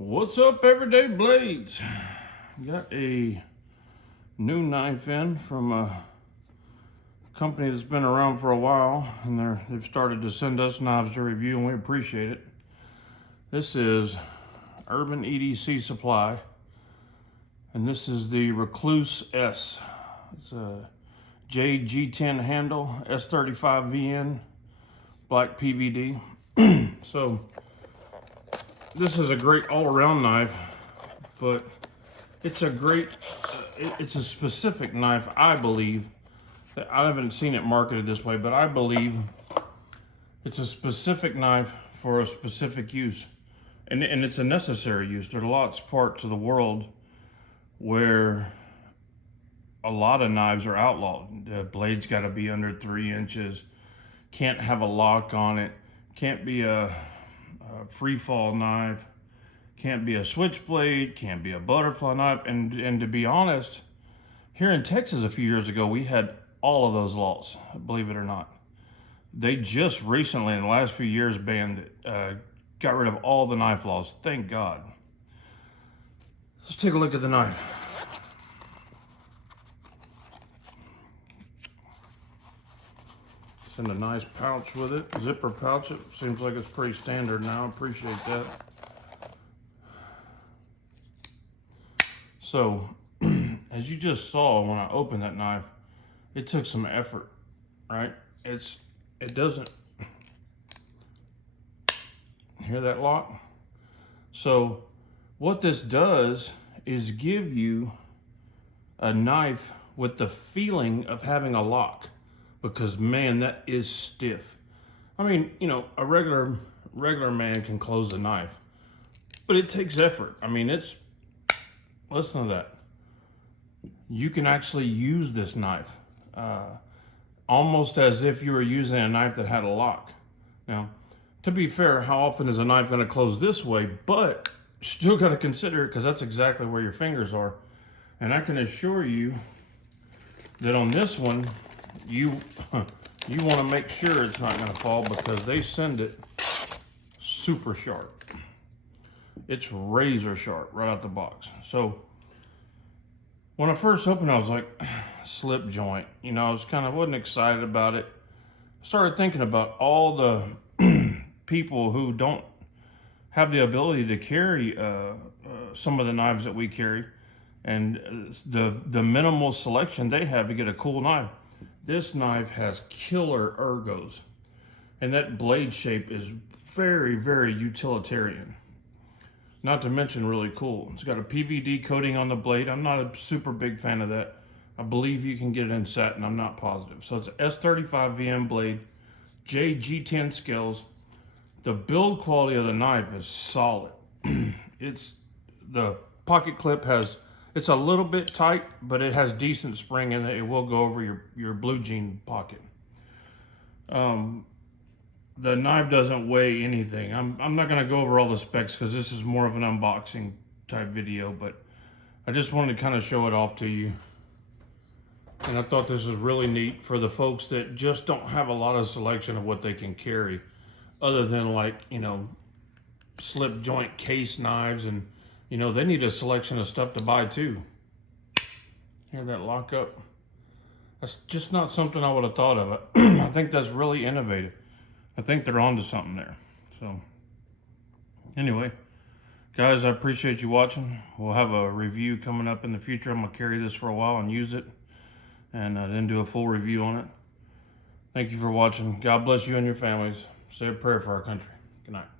What's up, Everyday Blades? Got a new knife in from a company that's been around for a while, and they've started to send us knives to review, and we appreciate it. This is Urban EDC Supply, and this is the Rekluse-S. It's a Jade G10 handle, S35 VN, black PVD. So this is a great all-around knife, but it's a specific knife, I believe, that I haven't seen it marketed this way, but I believe it's a specific knife for a specific use. And it's a necessary use. There are lots of parts of the world where a lot of knives are outlawed. The blade's got to be under 3 inches, can't have a lock on it, can't be a free fall knife, can't be a switchblade, can't be a butterfly knife. And to be honest, here in Texas a few years ago, we had all of those laws, believe it or not. They just recently, in the last few years, banned it, got rid of all the knife laws, thank God. Let's take a look at the knife. It's in a nice pouch with it, zipper pouch. It seems like it's pretty standard now. Appreciate that. So, as you just saw when I opened that knife, it took some effort, right? It doesn't, hear that lock? So, what this does is give you a knife with the feeling of having a lock. Because man, that is stiff. I mean, you know, a regular man can close a knife, but it takes effort. I mean, listen to that. You can actually use this knife almost as if you were using a knife that had a lock. Now, to be fair, how often is a knife going to close this way? But still got to consider it, because that's exactly where your fingers are. And I can assure you that on this one, you want to make sure it's not going to fall, because they send it super sharp. It's razor sharp right out the box. So when I first opened, I was like, slip joint. You know, wasn't excited about it. I started thinking about all the people who don't have the ability to carry some of the knives that we carry, and the minimal selection they have to get a cool knife. This knife has killer ergos, and that blade shape is very, very utilitarian. Not to mention really cool. It's got a PVD coating on the blade. I'm not a super big fan of that. I believe you can get it in satin. I'm not positive. So it's an S35 VM blade, Jade G10 scales. The build quality of the knife is solid. The pocket clip it's a little bit tight, but it has decent spring in it. It will go over your blue jean pocket. The knife doesn't weigh anything. I'm not going to go over all the specs, because this is more of an unboxing type video, but I just wanted to kind of show it off to you. And I thought this was really neat for the folks that just don't have a lot of selection of what they can carry, other than, like, you know, slip joint case knives, and you know, they need a selection of stuff to buy too. Hear that lock up? That's just not something I would have thought of. I think that's really innovative. I think they're onto something there. So anyway, guys, I appreciate you watching. We'll have a review coming up in the future. I'm gonna carry this for a while and use it, and then do a full review on it. Thank you for watching. God bless you and your families. Say a prayer for our country. Good night.